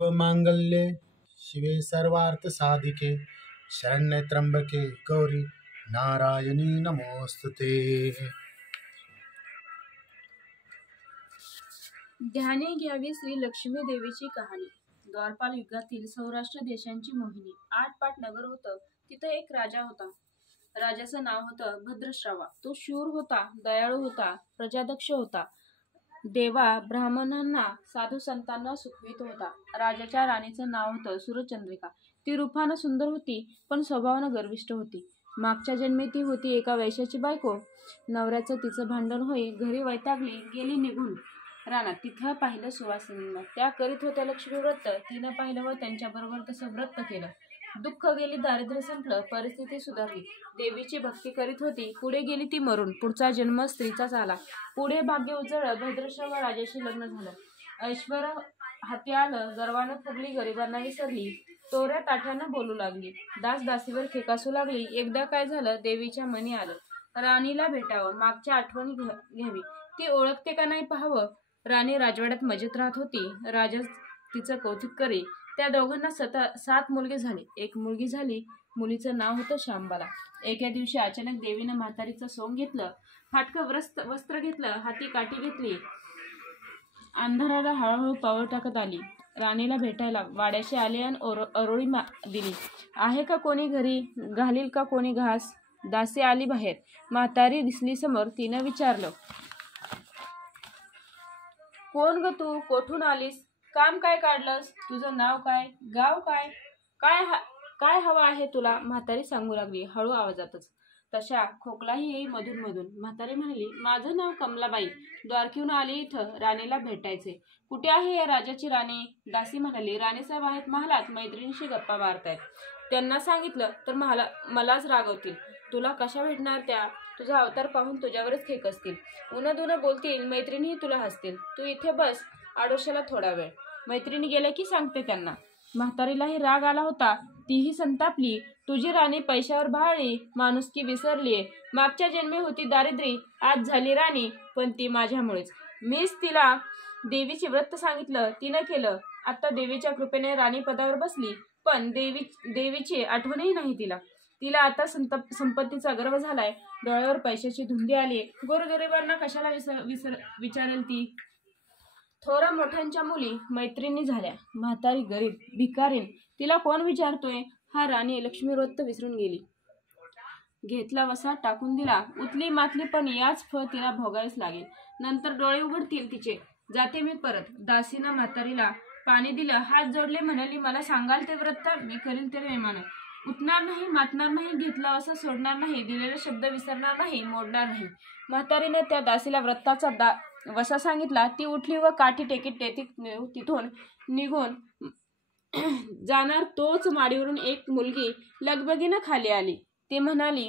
मांगल्ये शिवे सर्वार्थ साधिके शरण्ये त्र्यंबके गौरी नारायणी नमोस्तुते। ध्याने घ्यावी श्री लक्ष्मी देवीची कहाणी। द्वारपाल युगातील सौराष्ट्र देशांची मोहिनी। 8 पाट नगर होतं। तिथं एक राजा होता। राजाचं नाव होतं भद्रश्रावा। तो शूर होता, दयाळू होता, प्रजादक्ष होता, देवा ब्राह्मणांना साधू संतांना सुखवित होता। राजाच्या राणीचं नाव होतं सूरचंद्रिका। ती रूपानं सुंदर होती, पण स्वभावानं गर्विष्ठ होती। मागच्या जन्मी ती होती एका वैश्याची बायको। नवऱ्याचं तिचं भांडण होई घरी वैतागली, गेली निघून रानात। तिथं पाहिलं सुवासिनींना, त्या करीत होत्या लक्ष्मी व्रत। तिनं पाहिलं व त्यांच्याबरोबर तसं व्रत केलं। दुःख गेली, दारिद्र्य संपलं, परिस्थिती सुधारली। देवीची भक्ती करीत होती, पुढे गेली ती मरून। पुढचा जन्म स्त्रीचाच आला। पुढे भाग्य उजळलं, भद्रश्राव राजाशी लग्न झालं। ऐश्वर हाती आलं, गर्वानं फुगली, गरिबांना विसरली, चोऱ्या ताठ्यानं बोलू लागली, दास दासीवर खेकासू लागली। एकदा काय झालं, देवीच्या मनी आलं, राणीला भेटावं, मागच्या आठवणी घ्यावी, ती ओळखते का नाही पाहावं। राणी राजवाड्यात मजेत राहत होती, राजा तिचं कौतुक करी। त्या दोघांना 7 मुलगे झाले, एक मुलगी झाली, मुलीचं नाव होतं शांबाला। एके दिवशी अचानक देवीनं म्हातारीचं सोंग घेतलं, फाटकं वस्त्र घेतलं, हाती काठी घेतली, अंधाराला हळूहळू पाऊल टाकत आली राणीला भेटायला। वाड्याशी आली आणि अरोळी दिली, आहे का कोणी घरी, घालील का कोणी घास। दासी आली बाहेर, म्हातारी दिसली समोर। तिनं विचारलं, कोण ग तू, कोठून आलीस, काम काय काढलंस, तुझं नाव काय, गाव काय, काय हवं आहे तुला। म्हातारी सांगू लागली हळू आवाजातच, तशा खोकलाही येई मधून मधून। म्हातारी म्हणाली, माझं नाव कमलाबाई, द्वारकीहून आली इथं राणीला भेटायचे। कुठे आहे या राजाची राणी। दासी म्हणाली, राणीसाहेब आहेत महालात, मैत्रिणीशी गप्पा मारतायत, त्यांना सांगितलं तर मलाच रागवतील, तुला कशा भेटणार त्या, तुझा अवतार पाहून तुझ्यावरच खेकसतील, उन्हं बोलतील, मैत्रिणीही तुला हसतील, तू इथे बस आडोशाला थोडा वेळ, मैत्रिणी गेल्या की सांगते त्यांना। म्हातारीलाही राग आला होता, तीही संतापली, तुझी राणी पैशावर भाळली, माणुसकी विसरलीये, मागच्या जन्मी होती दारिद्री, आज झाली राणी, पण ती माझ्यामुळेच। मीच तिला देवीचे व्रत सांगितलं, तिनं केलं, आता देवीच्या कृपेने राणी पदावर बसली, पण देवीची आठवणही नाही तिला। तिला आता संपत्तीचा गर्व झालाय, डोळ्यावर पैशाची धुंदी आली, गोरगरिबांना कशाला विचारेल ती। थोरा मोठ्यांच्या मुली मैत्रिणी झाल्या, म्हातारी गरीब भिकारीन, तिला कोण विचारतोय। हा राणी लक्ष्मी व्रत विसरून गेली, घेतला वसा टाकून दिला, उतली मातली, पण याच फळ तिला भोगावेच लागेल, नंतर डोळे उघडतील तिचे, जाते मी परत। दासीनं म्हातारीला पाणी दिलं, हात जोडले, म्हणाली, मला सांगाल ते व्रत मी करील ते प्रेमानं, उठणार नाही, मातणार नाही, घेतला वसा सोडणार नाही, दिलेला शब्द विसरणार नाही, मोडणार नाही। म्हातारीने त्या दासीला व्रताचा वसा सांगितला, ती उठली व काठी टेकीत तिथून निघून जाणार तोच माडीवरून एक मुलगी लगबगीनं खाली आली। ती म्हणाली,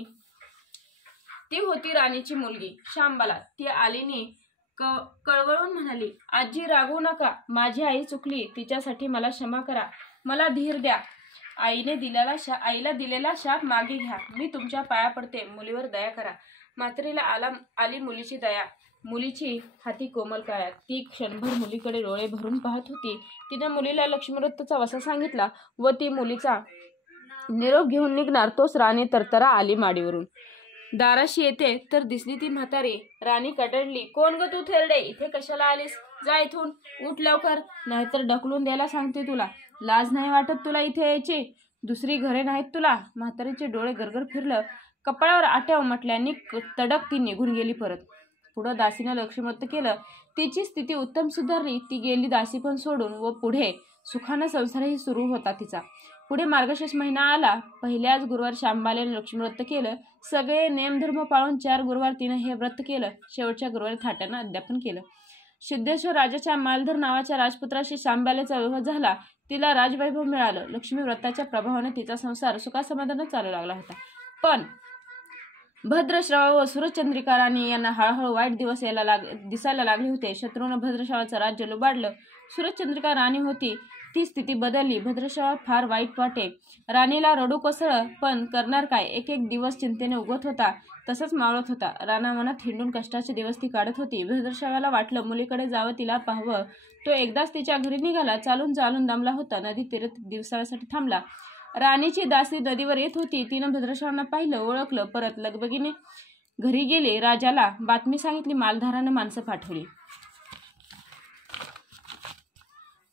ती होती राणीची मुलगी शांबाला। ती आलीनी कळवळून म्हणाली, आजी रागवू नका, माझी आई चुकली, तिच्यासाठी मला क्षमा करा, मला धीर द्या, आईला दिलेला शाप मागे घ्या, मी तुमच्या पाया पडते, मुलीवर दया करा। म्हातारीला आली मुलीची दया, मुलीची हाती कोमल काया, ती क्षणभर मुलीकडे डोळे भरून पाहत होती। तिने मुलीला लक्ष्मीव्रताचा वसा सांगितला व ती मुलीचा निरोप घेऊन निघणार तोच राणी तरतरा आली माडीवरून। दाराशी येते तर दिसली ती म्हातारी। राणी कटडली, कोण ग तू थेरडे, इथे कशाला आलीस, जा इथून, उठ लवकर, नाहीतर ढकलून द्यायला सांगते तुला, लाज नाही वाटत तुला इथे यायची, दुसरी घरे नाहीत तुला। म्हातारीचे डोळे गरगर फिरलं, कपाळावर आट्या उमटल्याने तडक ती निघून गेली परत। पुढं दासीनं लक्ष्मीव्रत केलं, तिची स्थिती उत्तम सुधारली, ती गेली दासी पण सोडून व पुढे सुखानं संसारही सुरू होता तिचा। पुढे मार्गशीर्ष महिना आला, पहिल्याच गुरुवार शांबालेनं लक्ष्मीव्रत केलं, सगळे नेमधर्म पाळून 4 गुरुवार तिनं हे व्रत केलं, शेवटच्या गुरुवारी थाटानं अध्यापन केलं। सिद्धेश्वर राजाच्या मालधर नावाच्या राजपुत्राशी शांबालेचा विवाह झाला, तिला राजवैभव मिळालं। लक्ष्मी व्रताच्या प्रभावाने तिचा संसार सुखासमाधानात चालू लागला होता। पण भद्रश्रावा व सूरजचंद्रिका राणी यांना हळूहळू वाईट दिवस दिसायला लागले होते. शत्रूनं भद्रश्रावाचं राज्य लुबाडलं. सूरजचंद्रिका राणी होती ती स्थिती बदलली. भद्रश्रावा फार वाईट वाटे. राणीला रडू कोसळलं, पण करणार काय? एक एक दिवस चिंतेने उगत होता, तसंच मावळत होता. रानामनात हिंडून कष्टाचे दिवस ती काढत होती. भद्रश्रावाला वाटलं मुलीकडे जावं, तिला पाहावं. तो एकदाच तिच्या घरी निघाला. चालून चालून दमला होता. नदी तीरात दिवसासाठी थांबला. राणीची दासी नदीवर येत होती. तिनं भद्रश्रावांना पाहिलं, ओळखलं. परत लगबगीने घरी गेले. राजाला बातमी सांगितली. मालधारानं माणसं पाठवली.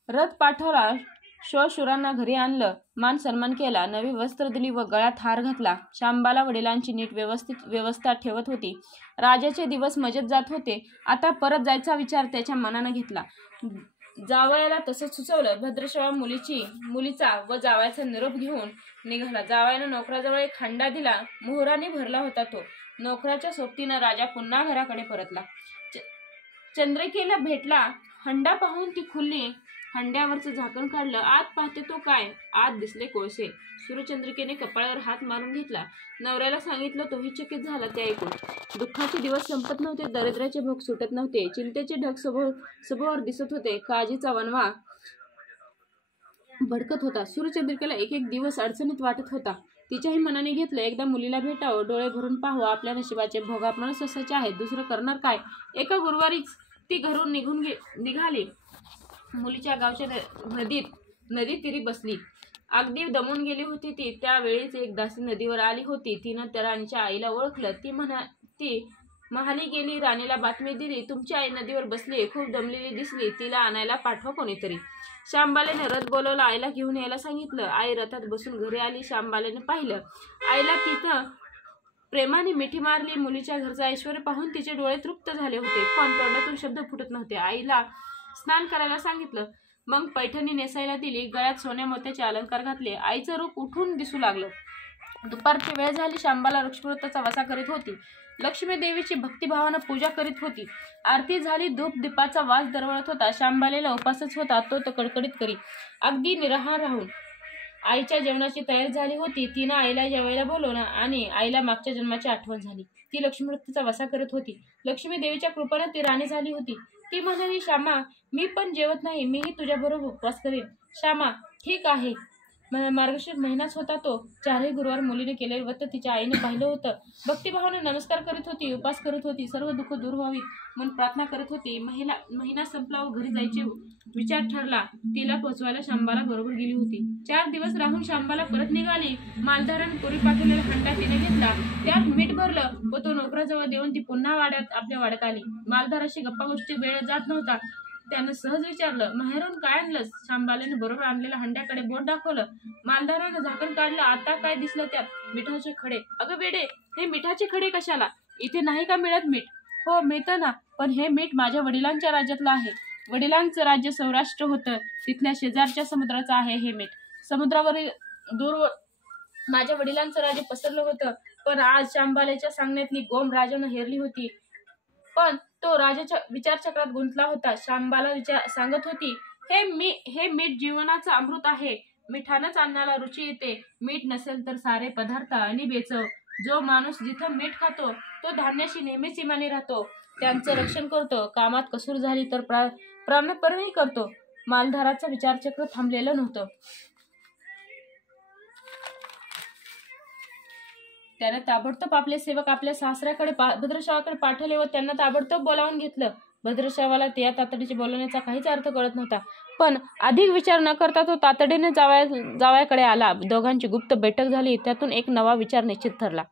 रथ पाठवला. शूरांना घरी आणलं. मान सन्मान केला. नवी वस्त्र दिली व गळ्यात हार घातला. शांबाला वडिलांची नीट व्यवस्था ठेवत होती. राजाचे दिवस मजेत जात होते. आता परत जायचा विचार त्याच्या मनानं घेतला. जावयाला तसंच सुचवलं. भद्रश्रावा मुलीचा व जावयाचा निरोप घेऊन निघाला. जावयानं नोकराजवळ एक हंडा दिला. मोहराने भरला होता तो. नोकराच्या सोबतीनं राजा पुन्हा घराकडे परतला. चंद्रिकेला भेटला. हंडा पाहून ती खुलली. हंड्यावरचं झाकण काढलं. आत पाहते तो काय? आत दिसले कोळसे. सूरजचंद्रिकेने कपाळावर हात मारून घेतला. नवऱ्याला सांगितलं. तोही चकित झाला ते ऐकून. दुःखाचे दिवस संपत नव्हते. दरिद्राचे भोग सुटत नव्हते. चिंतेचे ढग सभोवर दिसत होते. काळजीचा वणवा भडकत होता. सूरजचंद्रिकेला एक एक दिवस अडचणीत वाटत होता. तिच्याही मनाने घेतलं, एकदा मुलीला भेटावं, डोळे भरून पाहावं. आपल्या नशिबाचे भोग आपणच असायचे आहेत. दुसरं करणार काय? एका गुरुवारीच ती घरून निघाली. मुलीच्या गावच्या नदी तीरी बसली. अगदी दमून गेली होती ती. त्यावेळीच एक दासी नदीवर आली होती. तिनं त्या राणीच्या आईला ओळखलं. ती महाली गेली. राणीला बातमी दिली. तुमची आई नदीवर बसली, खूप दमलेली दिसली. तिला आणायला पाठवा कोणीतरी. शांबालेने रथ बोलवला. आईला घेऊन यायला सांगितलं. आई रथात बसून घरी आली. शांबालेने पाहिलं. आईला तिथं प्रेमाने मिठी मारली. मुलीच्या घरचं ऐश्वर्य पाहून तिचे डोळे तृप्त झाले होते, पण तोंडातून शब्द फुटत नव्हते. आईला स्नान करायला सांगितलं. मग पैठणी नेसायला दिली. गळ्यात सोन्या मोत्याचे अलंकार घातले. आईचं रूप उठून दिसू लागलं. दुपारची वेळ झाली. शांबाला वृक्षपुरताचा वसा करीत होती. लक्ष्मी देवीची भक्तिभावानं पूजा करीत होती. आरती झाली. धूप दीपाचा वास दरवळत होता. शांबालेला उपासच होता. तो कडकडीत करी, अगदी निराहार राहून. आईच्या जेवणाची तयारी झाली होती. तिनं आईला जेवायला बोलवलं आणि आईला मागच्या जन्माची आठवण झाली. ती लक्ष्मीवृत्तीचा वसा करत होती. लक्ष्मी देवीच्या कृपेने ती राणी झाली होती. ती म्हणाली, श्यामा, मी पण जेवत नाही. मीही तुझ्याबरोबर उपवास करीन. श्यामा, ठीक आहे. मार्गशीर्ष महिनाच होता तो. 4ही गुरुवार मुलीने केलेले व्रत तिच्या आईने पाहिलं होतं. भक्तिभावाने नमस्कार करीत होती, उपास करत होती. सर्व दुःख दूर व्हावीत म्हणून प्रार्थना करत होती. महिना संपला व घरी जायचे विचार ठरला. तिला पोचवायला शांबाला बरोबर गेली होती. 4 दिवस राहून शांबाला परत निघाली. मालधाराने पूर्वी पाठवलेला हंडा तिने घेतला. त्यात मीठ भरलं व तो नोकराजवळ देऊन ती पुन्हा आपल्या वाड्यात आली. मालधाराशी गप्पा गोष्टी वेळ जात नव्हता. त्यानं सहज विचारलं, माहेरून काय आणलंस? शांबालेने बरोबर आणलेल्या हंड्याकडे बोट दाखवलं. मालधारानं झाकण काढलं. आता काय दिसलं त्यात? मिठाचे खडे. अगं बेडे, हे मिठाचे खडे कशाला? इथे नाही का मिळत मीठ? हो, मिळतं ना, पण हे मीठ माझ्या वडिलांच्या राज्यातलं आहे. वडिलांचं राज्य सौराष्ट्र होतं. तिथल्या शेजारच्या समुद्राचं आहे हे मीठ. समुद्रावरील दूर माझ्या वडिलांचं राज्य पसरलं होतं. पण आज शांबालेच्या सांगण्यातली गोम राजानं हेरली होती. पण तो राजाच्या विचारचक्रात गुंतला होता. शांबाला सांगत होती, हे मीठ जीवनाचं अमृत आहे. मिठानंच अन्नाला रुची येते. मीठ नसेल तर सारे पदार्थ आणि बेचव. जो माणूस जिथं मीठ खातो तो धान्याशी नेहमीच इमानी राहतो. त्यांचं रक्षण करतो. कामात कसूर झाली तर प्राणार्पणही करतो. मालधाराचं विचारचक्र थांबलेलं नव्हतं. त्याने ताबडतोब आपले सेवक आपल्या सासऱ्याकडे भद्रश्रावाकडे पाठवले व त्यांना ताबडतोब बोलावून घेतलं. भद्रश्रावाला त्या तातडीचे बोलवण्याचा काहीच अर्थ कळत नव्हता. पण अधिक विचार न करता तो तातडीने जावयाकडे आला. दोघांची गुप्त बैठक झाली. त्यातून एक नवा विचार निश्चित ठरला.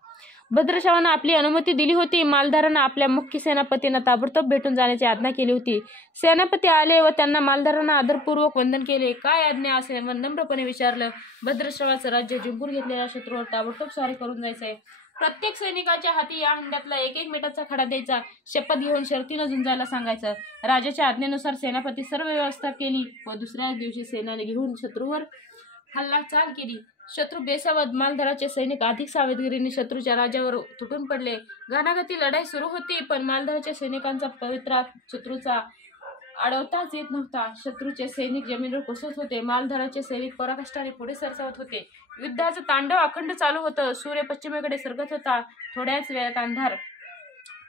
भद्रश्रावानं आपली अनुमती दिली होती. मालधारानं आपल्या मुख्य सेनापतींना ताबडतोब भेटून जाण्याची आज्ञा केली होती. सेनापती आले व त्यांना मालधारानं आदरपूर्वक वंदन केले. काय आज्ञा असे नम्रपणे विचारलं. भद्रश्रावाचं राज्य जिंकून घेतलेल्या शत्रूवर ताबडतोब स्वारी करून जायचंय. प्रत्येक सैनिकाच्या हाती या हंड्यातला एक मिठाचा खडा द्यायचा. शपथ घेऊन शर्तीनं झुंजायला सांगायचं. राजाच्या आज्ञेनुसार सेनापती सर्व व्यवस्था केली व दुसऱ्या दिवशी सेनाने घेऊन शत्रूवर हल्ला चाल केली. शत्रू बेसावध. मालधाराचे सैनिक अधिक सावधगिरीने शत्रूच्या राज्यावर तुटून पडले. घणाघाती लढाई सुरू होती. पण मालधाराच्या सैनिकांचा पवित्रा शत्रूचा अडवताच येत नव्हता. शत्रूचे सैनिक जमिनीवर कोसळत होते. मालधाराचे सैनिक पराकाष्ठाने पुढे सरसावत होते. युद्धाचं तांडव अखंड चालू होतं. सूर्य पश्चिमेकडे सरकत होता. थोड्याच वेळात अंधार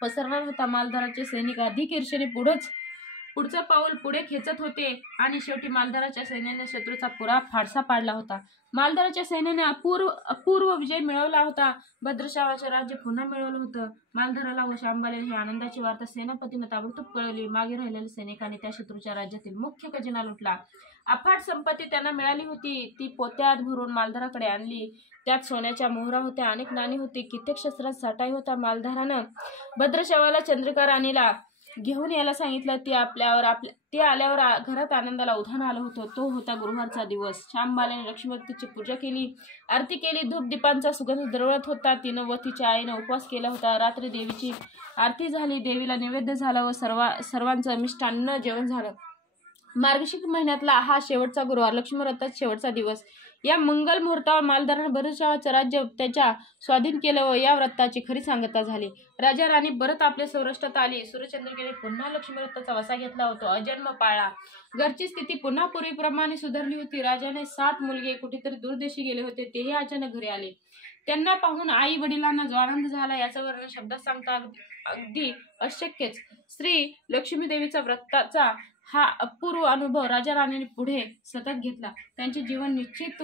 पसरणार होता. मालधाराचे सैनिक अधिक ईर्षेने पुढचं पाऊल पुढे खेचत होते आणि शेवटी मालधाराच्या सैन्याने शत्रूचा पुरा फाडसा पाडला होता. मालधाराच्या सैन्याने अपूर्व विजय मिळवला होता. भद्रशावाचे राज्य पुन्हा मिळवलं होतं. मालधाराला व शांबाला ही आनंदाची वार्ता सेनापतीनं ताबडतोब कळवली. मागे राहिलेल्या सैनिकांनी त्या शत्रूच्या राज्यातील मुख्य खजिना लुटला. अफाट संपत्ती त्यांना मिळाली होती. ती पोत्यात भरून मालधाराकडे आणली. त्यात सोन्याच्या मोहरा होत्या, अनेक नाणी होती, कित्येक शस्त्रांचा साठाही होता. मालधारानं भद्रशावाला चंद्रिका राणीला घेऊन यायला सांगितलं. ती आल्यावर घरात आनंदाला उधाण आलं होतं. तो होता गुरुवारचा दिवस. शांबालाने लक्ष्मीवतीची पूजा केली, आरती केली. धूप दीपांचा सुगंध दरवळत होता. तिनं व तिच्या आईनं उपवास केला होता. रात्री देवीची आरती झाली, देवीला नैवेद्य झाला व सर्वांचं मिष्टान्न जेवण झालं. मार्गशीर्ष महिन्यातला हा शेवटचा गुरुवार, लक्ष्मीव्रताचा शेवटचा दिवस. या मंगल मुहूर्तावर मालधारानं भद्रशावाचं राज्य त्याच्या स्वाधीन केलं व या व्रताची खरी सांगता झाली. राजा राणी परत आपल्या सौराष्ट्रात आली. सूर्यचंद्रिकेने पुन्हा लक्ष्मीव्रताचा वसा घेतला होता. अजन्म पाळला. घरची स्थिती पुन्हा पूर्वीप्रमाणे सुधारली होती. राजाने 7 मुलगे कुठेतरी दूरदेशी गेले होते. तेही अचानक घरी आले. त्यांना पाहून आई वडिलांना जो आनंद झाला याचं वर्णन शब्दात सांगता अगदी अशक्यच. श्री लक्ष्मी देवीचा व्रताचा हा अपूर्व अनुभव राजा राणीने पुढे सतत घेतला. त्यांचे जीवन निश्चित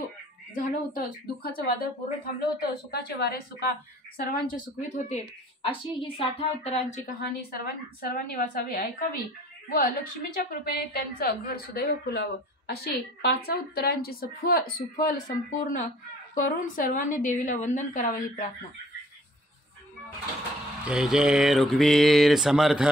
झालं होतं. दुःखाचं वादळ पूर्ण थांबलं होतं. सुखाचे वारे सर्वांचे सुखवीत होते. अशी ही 60 उत्तरांची कहाणी सर्वांनी वाचावी, ऐकावी व लक्ष्मीच्या कृपेने त्यांचं घर सुदैव फुलावं अशी 5 उत्तरांची सुफल संपूर्ण करून सर्वांनी देवीला वंदन करावं ही प्रार्थना. जय जय रघुवीर समर्थ.